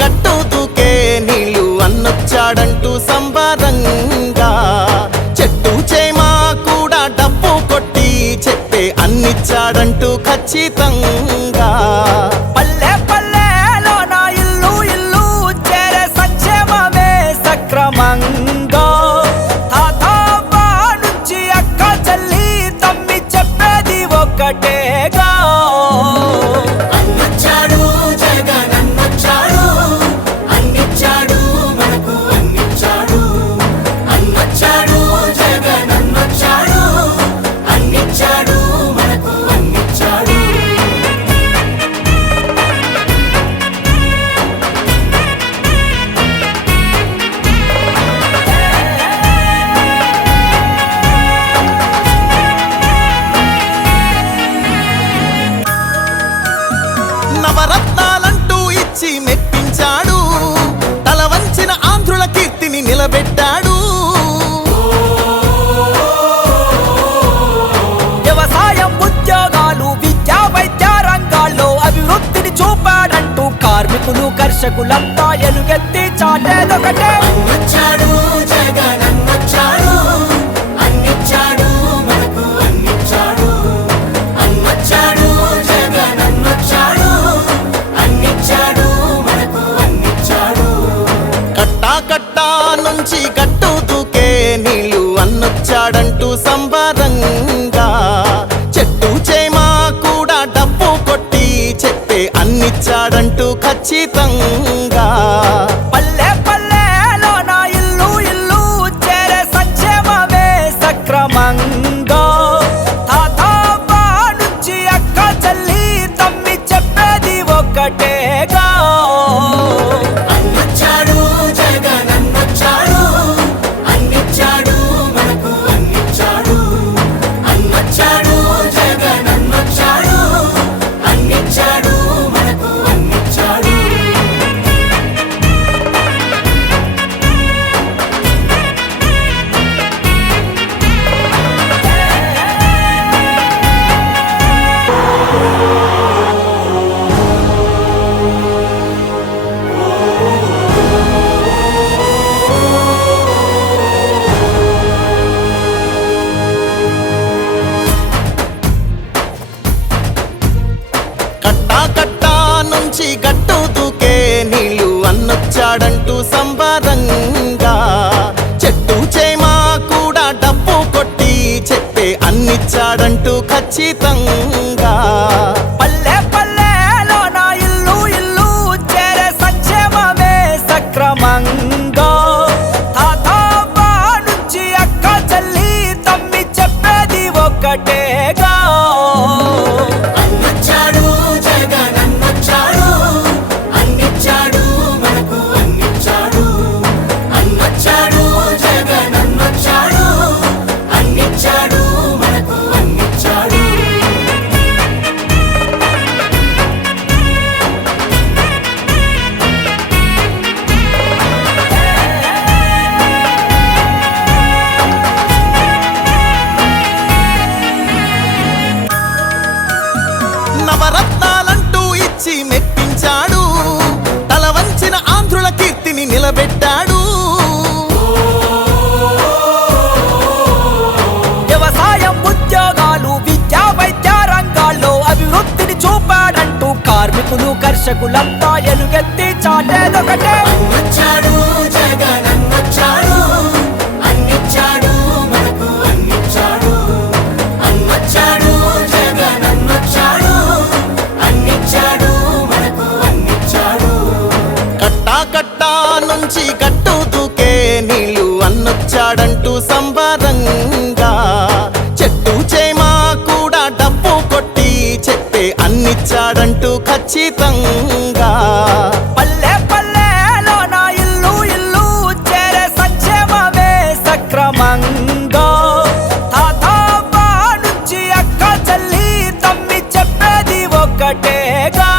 గట్టు దూకే నీళ్ళు అన్నొచ్చాడంటూ సంబరంగా చెట్టు చేమా కూడా డప్పు కొట్టి చెప్పే అన్నిచ్చాడంటూ ఖచ్చితంగా పల్లె పల్లెలో నా ఇల్లు ఇల్లు చేరే సంక్షేమమే సక్రమంగా తాతవ్వ నుంచి అక్క చెల్లి తమ్మి చెప్పేది ఒక్కటేగా నవరత్నాలంటూ ఇచ్చి మెప్పించాడు, తల వంచిన ఆంధ్రుల కీర్తిని నిలబెట్టాడు. వ్యవసాయం ఉద్యోగాలు విద్యా వైద్య రంగాల్లో అభివృద్ధిని చూపాడంటూ కార్మికులు కర్షకులంతా ఎలుగెత్తి చాటేదొకటే. కట్టా నుంచి గట్టు దూకే నీళ్ళు అన్నొచ్చాడంటూ సంబరంగా చెట్టు చేమా కూడా డప్పు కొట్టి చెప్పే అన్నిచ్చాడంటూ ఖచ్చితంగా పల్లె పల్లెలో నా ఇల్లు ఇల్లు చేరే సంక్షేమమే సక్రమంగా తాతవ్వ నుంచి అక్క చెల్లి తమ్మి చెప్పేది ఒక్కటేగా. కట్టా నుంచి గట్టు దూకే నీళ్ళు అన్నొచ్చాడంటూ సంబరంగా చెట్టు చేమా కూడా డప్పు కొట్టి చెప్పే అన్నిచ్చాడంటూ ఖచ్చితంగా పల్లె పల్లెలో నా ఇల్లు ఇల్లు చేరే సంక్షేమమే సక్రమంగా తాతవ్వ నుంచి అక్క చెల్లి తమ్మి చెప్పేది ఒక్కటేగా. నవరత్నాలంటూ ఇచ్చి మెప్పించాడు, తల వంచిన ఆంధ్రుల కీర్తిని నిలబెట్టాడు. వ్యవసాయం ఉద్యోగాలు విద్యా వైద్య రంగాల్లో అభివృద్ధిని చూపాడంటూ కార్మికులు కర్షకులంతా ఎలుగెత్తి చాటేదొకటే. కట్టా నుంచి గట్టు దూకే నీళ్ళు అన్నొచ్చాడంటూ సంబరంగా చెట్టు చేమా కూడా డప్పు కొట్టి చెప్పే అన్నిచ్చాడంటూ ఖచ్చితంగా పల్లె పల్లెలో నా ఇల్లు ఇల్లు చేరే సంక్షేమమే సక్రమంగా తాతవ్వ నుంచి అక్క చెల్లి తమ్మి చెప్పేది ఒక్కటే. వేగా